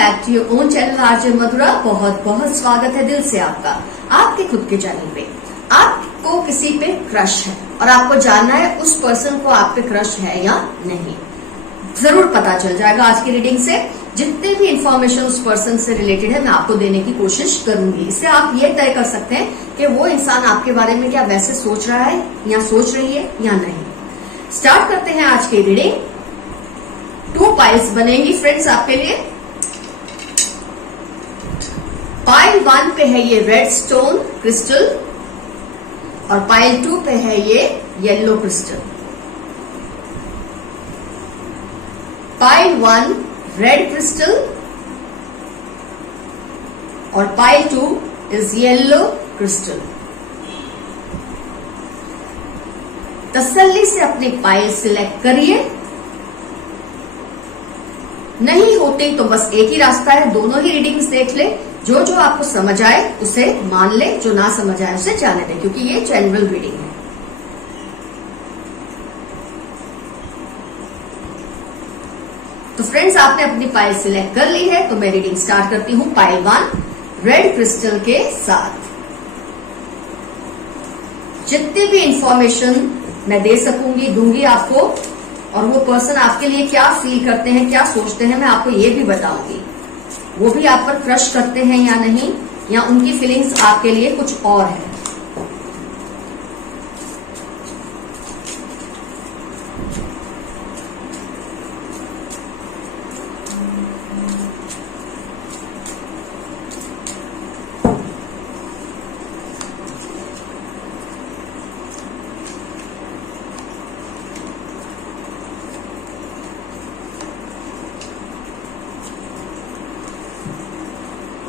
Back to your own channel RJ Madhura. बहुत बहुत स्वागत है दिल से आपका आपके खुद के चैनल पे। आपको किसी पे क्रश है और आपको जानना है उस पर्सन को आप पे क्रश है या नहीं। जरूर पता चल जाएगा आज की रीडिंग से। जितने भी इंफॉर्मेशन उस पर्सन से रिलेटेड है मैं आपको देने की कोशिश करूंगी। इससे आप ये तय कर सकते हैं कि वो इंसान आपके बारे में क्या वैसे सोच रहा है या सोच रही है या नहीं। स्टार्ट करते हैं आज की रीडिंग। 2 पाइल्स बनेंगी फ्रेंड्स आपके लिए। पाइल 1 पे है ये रेड स्टोन क्रिस्टल और पाइल 2 पे है ये yellow crystal. Pile 1 red crystal और पाइल 2 इज येलो क्रिस्टल। तसल्ली से अपनी पाइल सिलेक्ट करिए। नहीं होती तो बस एक ही रास्ता है, दोनों ही रीडिंग्स देख ले। जो जो आपको समझ आए उसे मान ले, जो ना समझ आए उसे जाने दे, क्योंकि ये जनरल रीडिंग है। तो फ्रेंड्स आपने अपनी पाइल सिलेक्ट कर ली है तो मैं रीडिंग स्टार्ट करती हूं पाइल 1 रेड क्रिस्टल के साथ। जितनी भी इंफॉर्मेशन मैं दे सकूंगी दूंगी आपको, और वो पर्सन आपके लिए क्या फील करते हैं, क्या सोचते हैं, मैं आपको ये भी बताऊंगी। वो भी आप पर क्रश करते हैं या नहीं, या उनकी फीलिंग्स आपके लिए कुछ और है।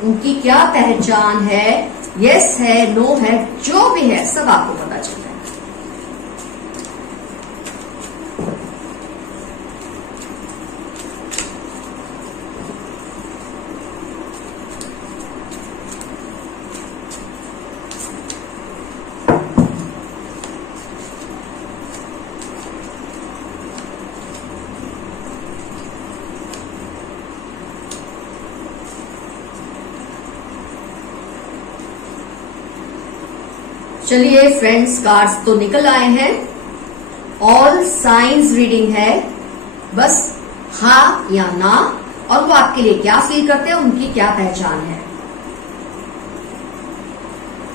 उनकी क्या पहचान है, यस है, नो है, जो भी है सब आपको पता चल रहा है। चलिए फ्रेंड्स, कार्ड्स तो निकल आए हैं। ऑल साइंस रीडिंग है, बस हाँ या ना, और वो आपके लिए क्या फील करते हैं, उनकी क्या पहचान है।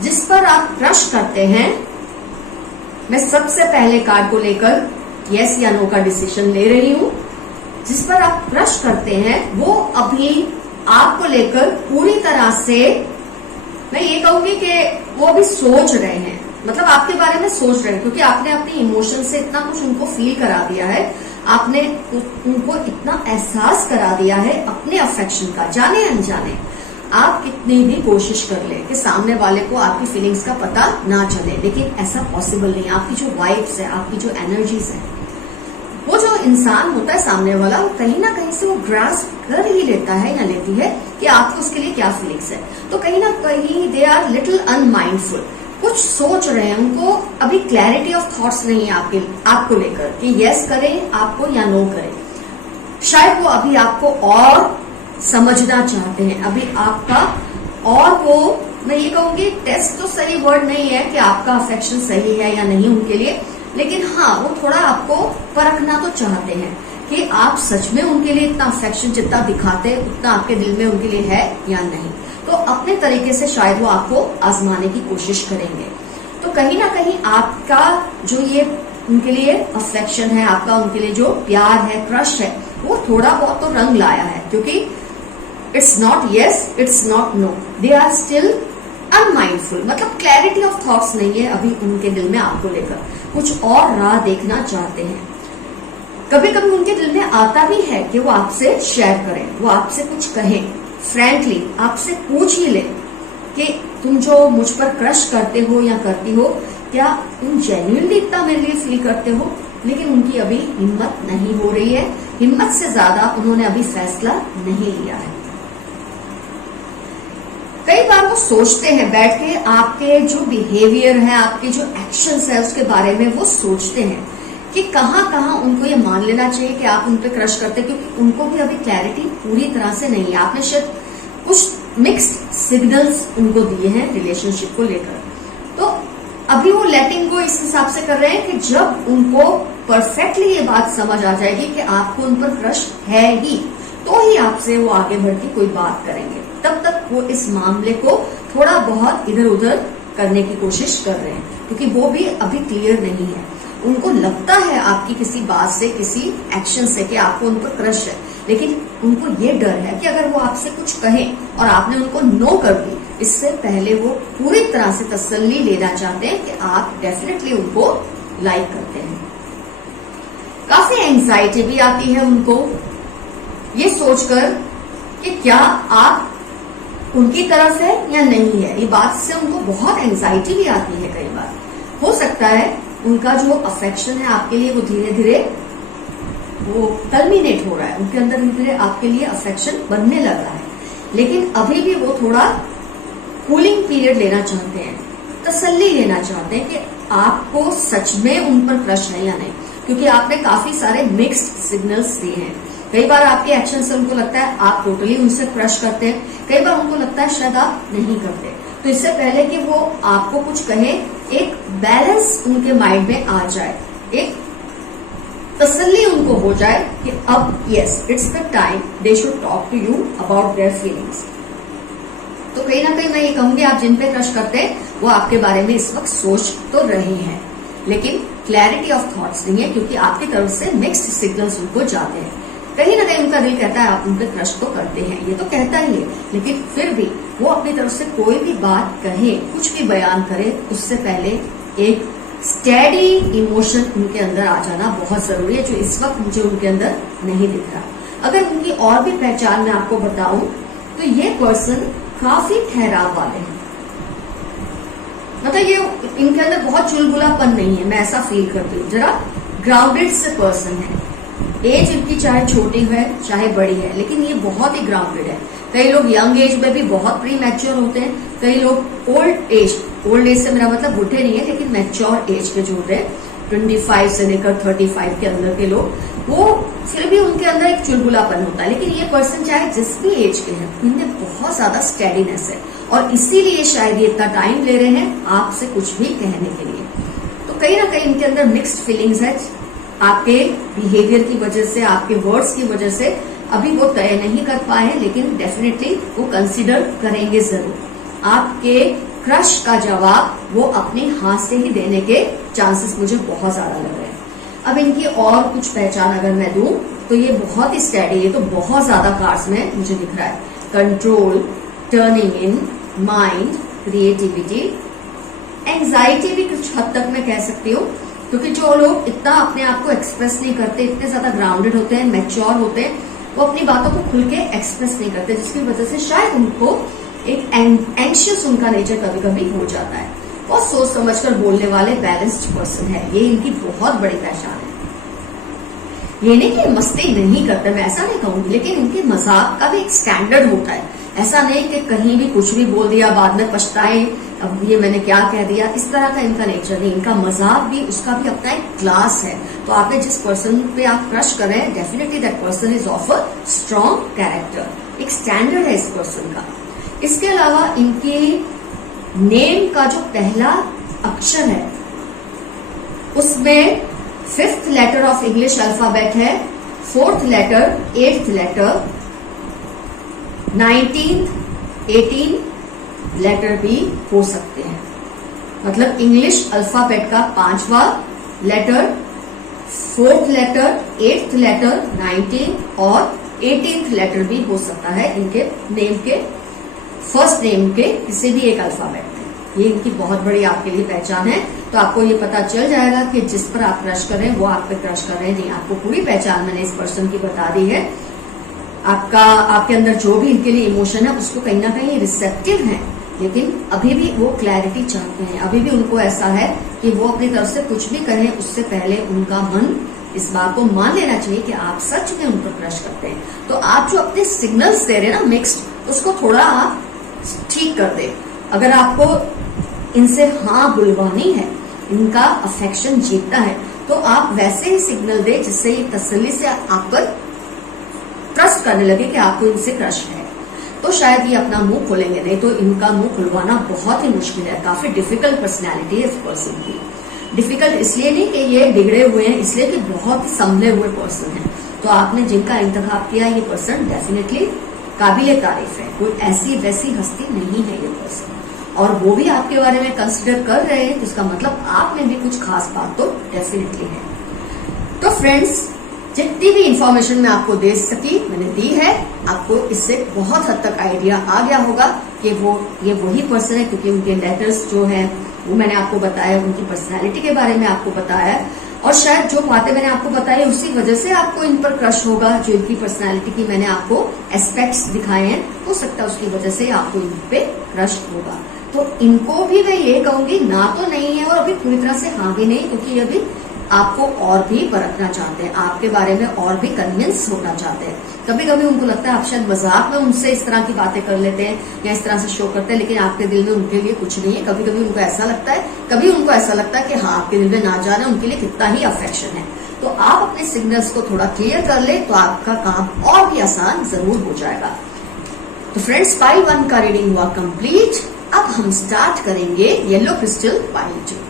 जिस पर आप क्रश करते हैं, मैं सबसे पहले कार्ड को लेकर यस या नो का डिसीजन ले रही हूं। जिस पर आप क्रश करते हैं वो अभी आपको लेकर पूरी तरह से, मैं ये कहूंगी कि वो अभी सोच रहे हैं, मतलब आपके बारे में सोच रहे हैं, क्योंकि आपने अपने इमोशन से इतना कुछ उनको फील करा दिया है, आपने उनको इतना एहसास करा दिया है अपने अफेक्शन का। जाने अनजाने आप कितनी भी कोशिश कर ले कि सामने वाले को आपकी फीलिंग्स का पता ना चले, लेकिन ऐसा पॉसिबल नहीं। आपकी जो वाइब्स है, आपकी जो एनर्जीज है, वो जो इंसान होता है सामने वाला, वो कहीं ना कहीं से वो ग्रास्प कर ही लेता है या लेती है कि आपको उसके लिए क्या फीलिंग्स है। तो कहीं ना कहीं दे आर लिटिल अनमाइंडफुल, कुछ सोच रहे हैं, उनको अभी क्लैरिटी ऑफ थॉट्स नहीं है आपको लेकर कि यस करें आपको या नो करें। शायद वो अभी आपको और समझना चाहते हैं, अभी आपका, और वो, मैं ये कहूंगी टेस्ट तो सही वर्ड नहीं है कि आपका अफेक्शन सही है या नहीं उनके लिए, लेकिन हाँ वो थोड़ा आपको परखना तो चाहते हैं कि आप सच में उनके लिए इतना अफेक्शन जितना दिखाते उतना आपके दिल में उनके लिए है या नहीं। तो अपने तरीके से शायद वो आपको आजमाने की कोशिश करेंगे। तो कहीं ना कहीं आपका जो ये उनके लिए अफेक्शन है, आपका उनके लिए जो प्यार है, क्रश है, वो थोड़ा बहुत तो रंग लाया है, क्योंकि it's not yes, it's not no, they are still unmindful, मतलब क्लैरिटी ऑफ थॉट्स नहीं है अभी उनके दिल में आपको लेकर, कुछ और राह देखना चाहते हैं। कभी कभी उनके दिल में आता भी है कि वो आपसे शेयर करें, वो आपसे कुछ कहें, फ्रैंकली आपसे पूछ ही ले कि तुम जो मुझ पर क्रश करते हो या करती हो, क्या तुम जेन्युइनली इतना मेरे लिए फील करते हो। लेकिन उनकी अभी हिम्मत नहीं हो रही है, हिम्मत से ज्यादा उन्होंने अभी फैसला नहीं लिया है। कई बार वो सोचते हैं बैठ के, आपके जो बिहेवियर है, आपके जो एक्शंस है उसके बारे में वो सोचते हैं कि कहाँ कहाँ उनको ये मान लेना चाहिए कि आप उन पे क्रश करते हैं, क्योंकि उनको भी अभी क्लैरिटी पूरी तरह से नहीं है। आपने शायद कुछ मिक्स्ड सिग्नल्स उनको दिए हैं रिलेशनशिप को लेकर, तो अभी वो लेटिंग गो इस हिसाब से कर रहे हैं कि जब उनको परफेक्टली ये बात समझ आ जाएगी कि आपको उन पर क्रश है ही, तो ही आपसे वो आगे बढ़ के कोई बात करेंगे। तब तक वो इस मामले को थोड़ा बहुत इधर उधर करने की कोशिश कर रहे हैं, क्योंकि वो भी अभी क्लियर नहीं है। उनको लगता है आपकी किसी बात से, किसी एक्शन से कि आपको उन पर क्रश है, लेकिन उनको ये डर है कि अगर वो आपसे कुछ कहें और आपने उनको नो कर दी, इससे पहले वो पूरी तरह से तसल्ली लेना चाहते हैं कि आप डेफिनेटली उनको लाइक करते हैं। काफी एंजाइटी भी आती है उनको ये सोचकर कि क्या आप उनकी तरफ है या नहीं है। ये बात से उनको बहुत एंजाइटी भी आती है। कई बार हो सकता है उनका जो अफेक्शन है आपके लिए वो धीरे धीरे वो कल्मिनेट हो रहा है, उनके अंदर धीरे धीरे आपके लिए अफेक्शन बनने लगा है, लेकिन अभी भी वो थोड़ा कूलिंग पीरियड लेना चाहते हैं, तसल्ली लेना चाहते हैं कि आपको सच में उन पर क्रश है या नहीं, क्योंकि आपने काफी सारे मिक्स्ड सिग्नल्स दिए हैं। कई बार आपके एक्शन से उनको लगता है आप टोटली उनसे क्रश करते हैं, कई बार उनको लगता है शायद आप नहीं करते। तो इससे पहले कि वो आपको कुछ कहे, एक बैलेंस उनके माइंड में आ जाए, एक तसल्ली उनको हो जाए कि अब yes it's the time they should talk to you about their feelings. तो कहीं ना कहीं मैं ये कहूंगी आप जिन पे क्रश करते हैं वो आपके बारे में इस वक्त सोच तो रहे हैं, लेकिन क्लैरिटी ऑफ थॉट्स नहीं है, क्योंकि आपकी तरफ से मिक्स्ड सिग्नल्स उनको जाते हैं। कहीं ना कहीं उनका दिल कहता है आप उन पे क्रश तो करते हैं, ये तो कहता ही है, लेकिन फिर भी वो अपनी तरफ से कोई भी बात कहे, कुछ भी बयान करे, उससे पहले एक स्टेडी इमोशन उनके अंदर आ जाना बहुत जरूरी है, जो इस वक्त मुझे उनके अंदर नहीं दिख रहा। अगर उनकी और भी पहचान मैं आपको बताऊं तो ये पर्सन काफी ठहराव वाले हैं, मतलब ये इनके अंदर बहुत चुलबुलापन नहीं है, मैं ऐसा फील करती हूँ। जरा ग्राउंडेड से पर्सन है, एज इनकी चाहे छोटी है चाहे बड़ी है, लेकिन ये बहुत ही ग्राउंडेड है। कई लोग यंग एज में भी बहुत प्री मैच्योर होते हैं, कई लोग ओल्ड एज से मेरा मतलब बूढ़े नहीं है, लेकिन मैच्योर एज के जो होते हैं 25 से लेकर 35 के अंदर के लोग, वो फिर भी उनके अंदर एक चुलबुलापन होता है। लेकिन ये पर्सन चाहे जिस भी एज के हैं, इनमें बहुत ज्यादा स्टेडीनेस है, और इसीलिए शायद ये इतना टाइम ले रहे हैं आपसे कुछ भी कहने के लिए। तो कहीं ना कहीं इनके अंदर मिक्स्ड फीलिंग्स है, आपके बिहेवियर की वजह से, आपके वर्ड्स की वजह से अभी वो तय नहीं कर पाए, लेकिन डेफिनेटली वो कंसिडर करेंगे जरूर। आपके क्रश का जवाब वो अपने हाथ से ही देने के चांसेस मुझे बहुत ज्यादा लग रहे हैं। अब इनकी और कुछ पहचान अगर मैं दूं तो ये बहुत ही स्टडी है, तो बहुत ज्यादा कार्ड्स में मुझे दिख रहा है कंट्रोल, टर्निंग इन, माइंड, क्रिएटिविटी, एंजाइटी भी कुछ हद तक मैं कह सकती हूँ, क्योंकि जो लोग इतना अपने आप को एक्सप्रेस नहीं करते, इतने ज्यादा ग्राउंडेड होते हैं, मैच्योर होते हैं, वो अपनी बातों को खुल के एक्सप्रेस नहीं करते, जिसकी वजह से शायद उनको एक एंशियस उनका नेचर कभी कभी हो जाता है। बहुत सोच समझकर बोलने वाले बैलेंस्ड पर्सन है, ये इनकी बहुत बड़ी पहचान है। ये नहीं कि मस्ती नहीं करते, मैं ऐसा नहीं कहूंगी, लेकिन इनके मजाक का भी एक स्टैंडर्ड होता है। ऐसा नहीं कि कहीं भी कुछ भी बोल दिया बाद में पछताए, अब ये मैंने क्या कह दिया, इस तरह का इनका नेचर नहीं। इनका मजाक भी, उसका भी अपना एक क्लास है। तो आपने जिस पर्सन पे आप क्रश कर रहे हैं, definitely that person is of a strong character, एक स्टैंडर्ड है इस पर्सन का। इसके अलावा इनके नेम का जो पहला अक्षर है उसमें 5th letter of English alphabet है, 4th letter, 8th letter, 19th, 18 letter भी हो सकते हैं। मतलब इंग्लिश अल्फाबेट का 5वां letter, 4th letter, 8th letter, 19 और 18th लेटर भी हो सकता है इनके नेम के, फर्स्ट नेम के किसी भी एक अल्फाबेट में। ये इनकी बहुत बड़ी आपके लिए पहचान है। तो आपको ये पता चल जाएगा कि जिस पर आप क्रश कर रहे हैं वो आप पे क्रश कर रहे हैं नहीं। आपको पूरी पहचान मैंने इस पर्सन की बता दी है। आपके अंदर जो भी इनके लिए इमोशन है उसको कहीं ना कहीं रिसेप्टिव है, लेकिन अभी भी वो क्लैरिटी चाहते हैं। अभी भी उनको ऐसा है कि वो अपनी तरफ से कुछ भी करें उससे पहले उनका मन इस बात को मान लेना चाहिए कि आप सच में उन पर क्रश करते हैं। तो आप जो अपने सिग्नल्स दे रहे हैं ना मिक्स्ड, उसको थोड़ा आप ठीक कर दे। अगर आपको इनसे हाँ बुलवानी है, इनका अफेक्शन जीतना है, तो आप वैसे ही सिग्नल दे जिससे ये तसल्ली से आप पर ट्रस्ट करने लगे कि आपको इनसे क्रश है। तो शायद ये अपना मुंह खोलेंगे, नहीं तो इनका मुंह खुलवाना बहुत ही मुश्किल है। काफी डिफिकल्ट पर्सनैलिटी है इस पर्सन की। डिफिकल्ट इसलिए नहीं कि ये बिगड़े हुए हैं, इसलिए कि बहुत ही संभले हुए पर्सन है। तो आपने जिनका इंतखाब किया ये पर्सन डेफिनेटली काबिले तारीफ है। कोई ऐसी वैसी हस्ती नहीं है ये पर्सन, और वो भी आपके बारे में कंसिडर कर रहे हैं, तो इसका मतलब आप में भी कुछ खास बात तो डेफिनेटली है। तो फ्रेंड्स, जितनी भी इंफॉर्मेशन मैं आपको दे सकी मैंने दी है। आपको इससे बहुत हद तक आइडिया आ गया होगा कि ये वही पर्सन है, क्योंकि उनके लेटर्स जो है वो मैंने आपको बताया, उनकी पर्सनैलिटी के बारे में आपको बताया, और शायद जो बातें मैंने आपको बताई उसी वजह से आपको इन पर क्रश होगा। जो इनकी पर्सनैलिटी की मैंने आपको एस्पेक्ट्स दिखाए हैं, हो सकता है उसकी वजह से आपको इन पे क्रश होगा। तो इनको भी मैं ये कहूंगी, ना तो नहीं है और अभी पूरी तरह से हाँ भी नहीं, क्योंकि अभी आपको और भी परखना चाहते हैं, आपके बारे में और भी कन्विंस होना चाहते हैं। कभी कभी उनको लगता है आप शायद मजाक में उनसे इस तरह की बातें कर लेते हैं या इस तरह से शो करते हैं, लेकिन आपके दिल में उनके लिए कुछ नहीं है। कभी कभी उनको ऐसा लगता है, कभी उनको ऐसा लगता है कि हाँ, आपके दिल में ना जाने उनके लिए कितना ही अफेक्शन है। तो आप अपने सिग्नल्स को थोड़ा क्लियर कर ले तो आपका काम और भी आसान जरूर हो जाएगा। तो फ्रेंड्स, पाइल 1 का रीडिंग हुआ कंप्लीट। अब हम स्टार्ट करेंगे yellow crystal pile 2।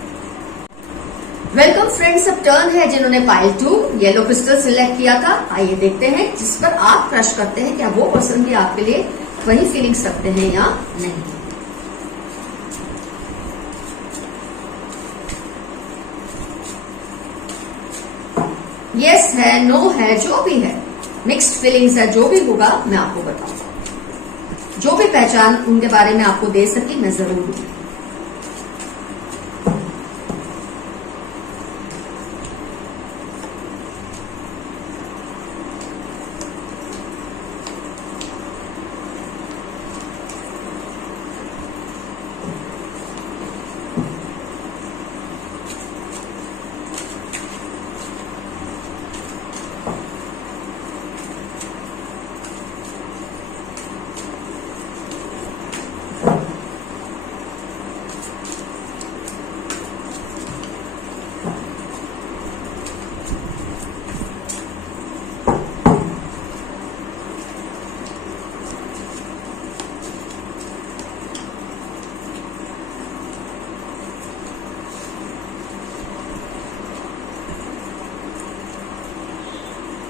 Welcome friends, अब टर्न है जिन्होंने पाइल 2 येलो क्रिस्टल सिलेक्ट किया था। आइए देखते हैं जिस पर आप क्रश करते हैं, क्या वो पर्सन भी आपके लिए वही फीलिंग्स रखते हैं या नहीं। यस है, नो है, जो भी है, मिक्स्ड फीलिंग्स है, जो भी होगा मैं आपको बताऊंगा। जो भी पहचान उनके बारे में आपको दे सकी मैं जरूर दूंगी।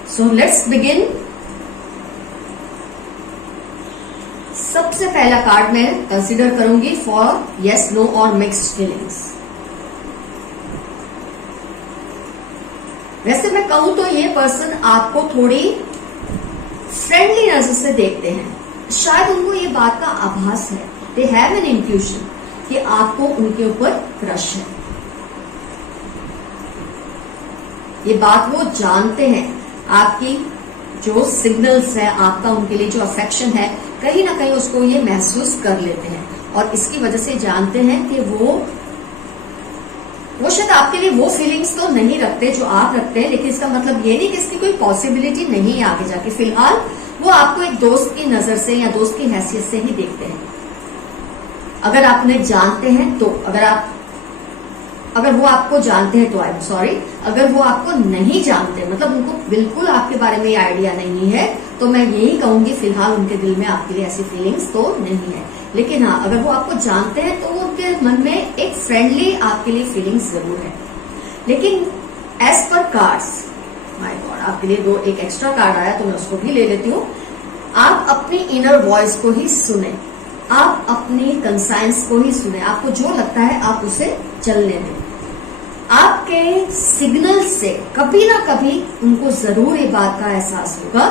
So let's begin. सबसे पहला कार्ड मैं कंसीडर करूंगी फॉर यस, नो और मिक्स्ड फीलिंग्स। वैसे मैं कहूं तो ये पर्सन आपको थोड़ी फ्रेंडली नजर से देखते हैं। शायद उनको ये बात का आभास है, दे हैव एन इंट्यूशन कि आपको उनके ऊपर क्रश है। ये बात वो जानते हैं, आपकी जो सिग्नल्स है, आपका उनके लिए जो अफेक्शन है, कहीं ना कहीं उसको ये महसूस कर लेते हैं, और इसकी वजह से जानते हैं कि वो शायद आपके लिए वो फीलिंग्स तो नहीं रखते जो आप रखते हैं, लेकिन इसका मतलब ये नहीं कि इसकी कोई पॉसिबिलिटी नहीं है आगे जाके। फिलहाल वो आपको एक दोस्त की नजर से या दोस्त की हैसियत से ही देखते हैं। अगर आप उन्हें जानते हैं तो, अगर वो आपको जानते हैं तो आई एम सॉरी, अगर वो आपको नहीं जानते, मतलब उनको बिल्कुल आपके बारे में ये आइडिया नहीं है, तो मैं यही कहूंगी फिलहाल उनके दिल में आपके लिए ऐसी फीलिंग्स तो नहीं है। लेकिन हाँ, अगर वो आपको जानते हैं तो उनके मन में एक फ्रेंडली आपके लिए फीलिंग्स जरूर है। लेकिन as per cards, my God, आपके लिए एक एक्स्ट्रा कार्ड आया तो मैं उसको भी ले लेती हूँ। आप अपनी इनर वॉइस को ही सुने, आप अपनी कंसाइंस को ही सुने, आपको जो लगता है आप उसे चलने दें। आपके सिग्नल से कभी ना कभी उनको जरूर ये बात का एहसास होगा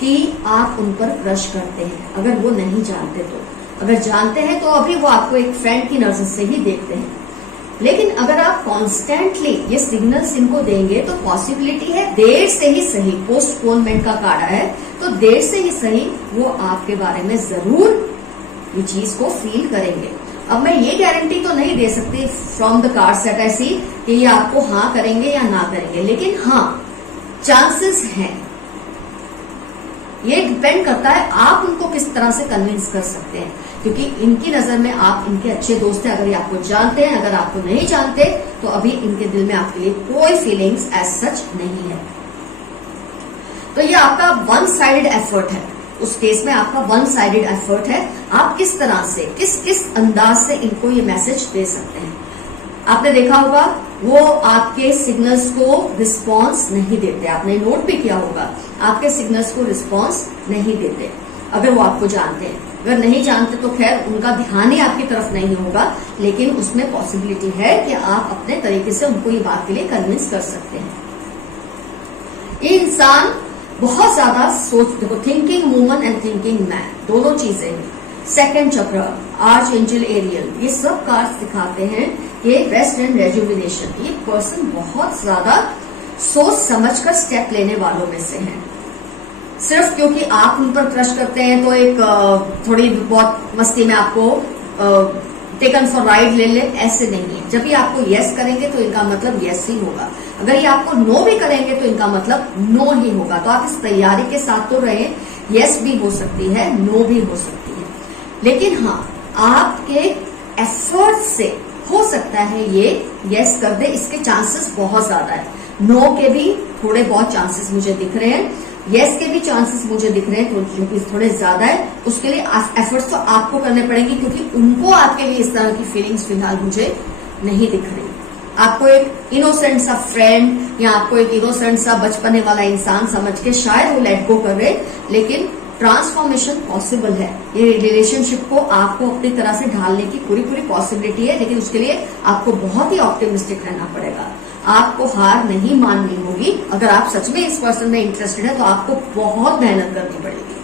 कि आप उन पर क्रश करते हैं, अगर वो नहीं जानते तो। अगर जानते हैं तो अभी वो आपको एक फ्रेंड की नजर से ही देखते हैं, लेकिन अगर आप कॉन्स्टेंटली ये सिग्नल्स इनको देंगे तो पॉसिबिलिटी है देर से ही सही, पोस्टपोनमेंट का कार्ड है तो देर से ही सही वो आपके बारे में जरूर ये चीज को फील करेंगे। अब मैं ये गारंटी तो नहीं दे सकती फ्रॉम द कार्ड सेट ऐसी कि ये आपको हाँ करेंगे या ना करेंगे, लेकिन हाँ चांसेस हैं ये डिपेंड करता है आप उनको किस तरह से कन्विंस कर सकते हैं, क्योंकि इनकी नजर में आप इनके अच्छे दोस्त हैं अगर ये आपको जानते हैं। अगर आपको नहीं जानते तो अभी इनके दिल में आपके लिए कोई फीलिंग्स एज सच नहीं है। तो ये आपका वन साइडेड एफर्ट है, उस केस में आपका वन साइडेड एफर्ट है। आप किस तरह से किस अंदाज से इनको ये मैसेज दे सकते हैं। आपने देखा होगा वो आपके सिग्नल्स को रिस्पॉन्स नहीं देते, आपने नोट भी किया होगा आपके सिग्नल्स को रिस्पॉन्स नहीं देते अगर वो आपको जानते हैं। अगर नहीं जानते तो खैर उनका ध्यान ही आपकी तरफ नहीं होगा, लेकिन उसमें पॉसिबिलिटी है कि आप अपने तरीके से उनको ये बात के लिए कन्विंस कर सकते हैं। ये इंसान बहुत ज्यादा सोच, देखो thinking woman and thinking man दोनों चीजें हैं। सेकंड चक्र, आर्च एंजल एरियल, ये सब कार्ड्स दिखाते हैं कि रेस्ट एंड रेजुविनेशन। ये पर्सन बहुत ज्यादा सोच समझकर स्टेप लेने वालों में से है। सिर्फ क्योंकि आप उन पर क्रश करते हैं तो एक थोड़ी बहुत मस्ती में आपको टेकन फॉर राइड ले ले, ऐसे नहीं है। जब ये आपको यस करेंगे तो इनका मतलब यस ही होगा, अगर ये आपको नो भी करेंगे तो इनका मतलब नो ही होगा। तो आप इस तैयारी के साथ तो रहे, यस भी हो सकती है, नो भी हो सकती है, लेकिन हाँ आपके एफर्ट से हो सकता है ये यस कर दे, इसके चांसेस बहुत ज्यादा है। नो के भी थोड़े बहुत चांसेस मुझे दिख रहे हैं, यस के भी चांसेस मुझे दिख रहे हैं, जो कि थोड़े ज्यादा है। उसके लिए एफर्ट्स तो आपको करने पड़ेंगे, क्योंकि उनको आपके लिए इस तरह की फीलिंग्स फिलहाल मुझे नहीं दिख रही। आपको एक इनोसेंट सा फ्रेंड या आपको एक इनोसेंट सा बचपने वाला इंसान समझ के शायद वो लेट गो कर रहे, लेकिन ट्रांसफॉर्मेशन पॉसिबल है। ये रिलेशनशिप को आपको अपनी तरह से ढालने की पूरी पॉसिबिलिटी है, लेकिन उसके लिए आपको बहुत ही ऑप्टिमिस्टिक रहना पड़ेगा। आपको हार नहीं माननी होगी। अगर आप सच में इस पर्सन में इंटरेस्टेड है तो आपको बहुत मेहनत करनी पड़ेगी,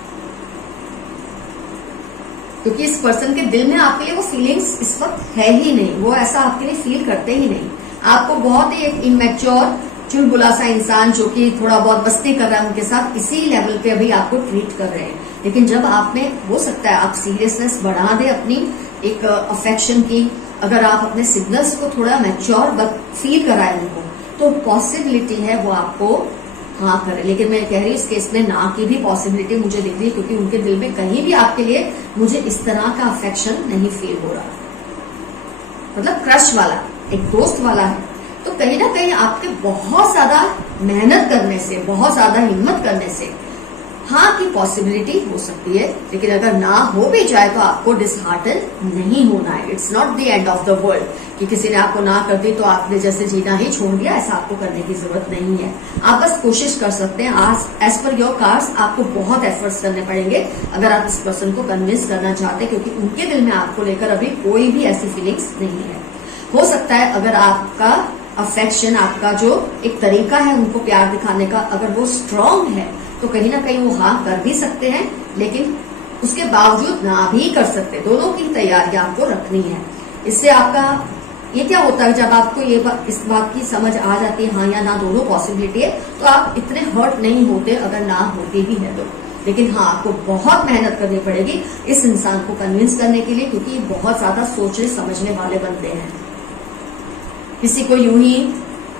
क्योंकि इस पर्सन के दिल में आपके लिए वो फीलिंग्स इस वक्त है ही नहीं, वो ऐसा आपके लिए फील करते ही नहीं। आपको बहुत ही एक इमेच्योर चुलबुला सा इंसान जो कि थोड़ा बहुत मस्ती कर रहा है उनके साथ, इसी लेवल पे अभी आपको ट्रीट कर रहे हैं। लेकिन जब आप में हो सकता है आप सीरियसनेस बढ़ा दे अपनी एक अफेक्शन की, अगर आप अपने सिग्नल्स को थोड़ा मैच्योर फील कराए उनको, तो पॉसिबिलिटी है वो आपको हाँ करे। लेकिन मैं कह रही हूँ इस केस में ना की भी पॉसिबिलिटी मुझे दिख रही है, क्योंकि उनके दिल में कहीं भी आपके लिए मुझे इस तरह का अफेक्शन नहीं फील हो रहा, मतलब क्रश वाला एक दोस्त वाला है। तो कहीं ना कहीं आपके बहुत ज्यादा मेहनत करने से, बहुत ज्यादा हिम्मत करने से हाँ की पॉसिबिलिटी हो सकती है। लेकिन अगर ना हो भी जाए तो आपको डिसहार्टन नहीं होना है। It's not the end of the world कि किसी ने आपको ना कर दी तो आपने जैसे जीना ही छोड़ दिया, ऐसा आपको करने की जरूरत नहीं है। आप बस कोशिश कर सकते हैं। आज एज पर योर कार्ड्स आपको बहुत एफर्ट्स करने पड़ेंगे अगर आप इस पर्सन को कन्विंस करना चाहते हैं, क्योंकि उनके दिल में आपको लेकर अभी कोई भी ऐसी फीलिंग्स नहीं है। हो सकता है अगर आपका अफेक्शन, आपका जो एक तरीका है उनको प्यार दिखाने का, अगर वो स्ट्रांग है तो कहीं ना कहीं वो हाँ कर भी सकते हैं, लेकिन उसके बावजूद ना भी कर सकते। दोनों की तैयारियां आपको रखनी है। इससे आपका ये क्या होता है, जब आपको इस बात की समझ आ जाती है हाँ या ना दोनों पॉसिबिलिटी है, तो आप इतने हर्ट नहीं होते अगर ना होती भी है तो। लेकिन हाँ आपको बहुत मेहनत करनी पड़ेगी इस इंसान को कन्विंस करने के लिए, क्योंकि बहुत ज्यादा सोचने समझने वाले बनते हैं। किसी को यूं ही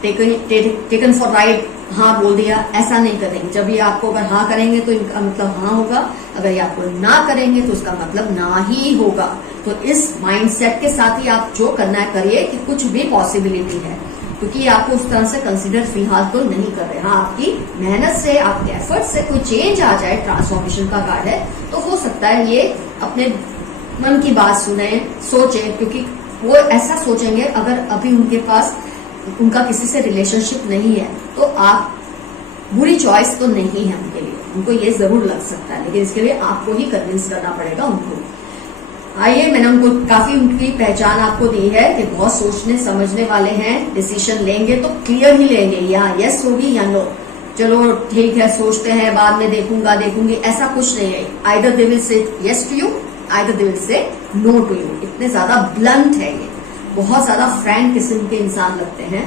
टेकन फॉर राइट हाँ बोल दिया, ऐसा नहीं करेंगे। जब ये आपको अगर हाँ करेंगे तो इनका मतलब हाँ होगा, अगर ये आपको ना करेंगे तो उसका मतलब ना ही होगा। तो इस माइंडसेट के साथ ही आप जो करना है करिए कि कुछ भी पॉसिबिलिटी है, क्योंकि आपको उस तरह से कंसिडर फिलहाल तो नहीं कर रहे। हाँ आपकी मेहनत से, आपके एफर्ट से कोई चेंज आ जाए, ट्रांसफॉर्मेशन का कार्ड है, तो हो सकता है ये अपने मन की बात सुने, सोचे, क्योंकि वो ऐसा सोचेंगे अगर अभी उनके पास उनका किसी से रिलेशनशिप नहीं है तो आप बुरी चॉइस तो नहीं है उनके लिए, उनको ये जरूर लग सकता है। लेकिन इसके लिए आपको ही कन्विंस करना पड़ेगा उनको। आइए, मैंने उनको काफी उनकी पहचान आपको दी है कि बहुत सोचने समझने वाले हैं, डिसीजन लेंगे तो क्लियर ही लेंगे, या यस होगी या नो। चलो ठीक है सोचते हैं बाद में देखूंगी, ऐसा कुछ नहीं है। Either they will say yes to you, either they will say no to you. इतने ज्यादा ब्लंट है ये, बहुत ज्यादा फ्रैंक किस्म के इंसान लगते हैं,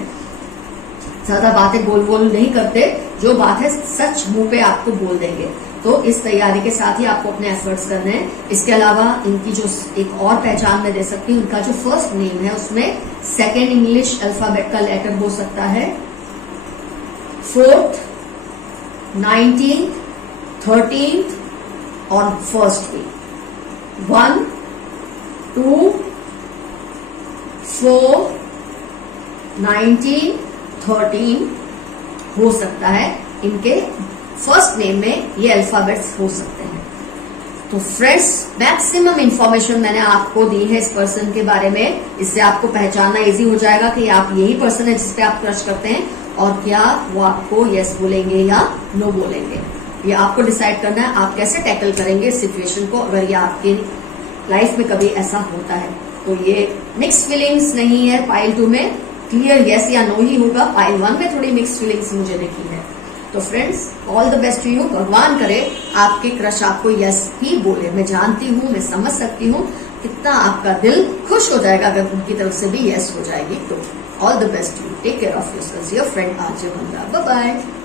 ज्यादा बातें गोल नहीं करते, जो बात है सच मुंह पे आपको बोल देंगे। तो इस तैयारी के साथ ही आपको अपने एफर्ट्स करने हैं। इसके अलावा इनकी जो एक और पहचान मैं दे सकती हूँ, इनका जो फर्स्ट नेम है उसमें सेकेंड इंग्लिश अल्फाबेट का लेटर हो सकता है, 4th, 19th, 13th और फर्स्ट वीक 1, 2, 4, 19, 13 हो सकता है। इनके फर्स्ट नेम में ये अल्फाबेट्स हो सकते हैं। तो फ्रेंड्स, मैक्सिमम इंफॉर्मेशन मैंने आपको दी है इस पर्सन के बारे में। इससे आपको पहचानना इजी हो जाएगा कि आप यही पर्सन है जिसपे आप क्रश करते हैं, और क्या वो आपको यस बोलेंगे या नो बोलेंगे। ये आपको डिसाइड करना है आप कैसे टैकल करेंगे इस सिचुएशन को, अगर ये आपकी लाइफ में कभी ऐसा होता है। तो ये मिक्स फीलिंग्स नहीं है पाइल 2 में, क्लियर यस या नो ही होगा। पाइल 1 में थोड़ी मिक्स फीलिंग्स मुझे दिखी है। तो friends, all the best to you. भगवान करे आपके क्रश आपको यस ही बोले। मैं जानती हूँ, मैं समझ सकती हूँ कितना आपका दिल खुश हो जाएगा अगर उनकी तरफ से भी यस हो जाएगी। तो all the best to you. Take care of yourself. Your friend RJ Vandana. Bye bye.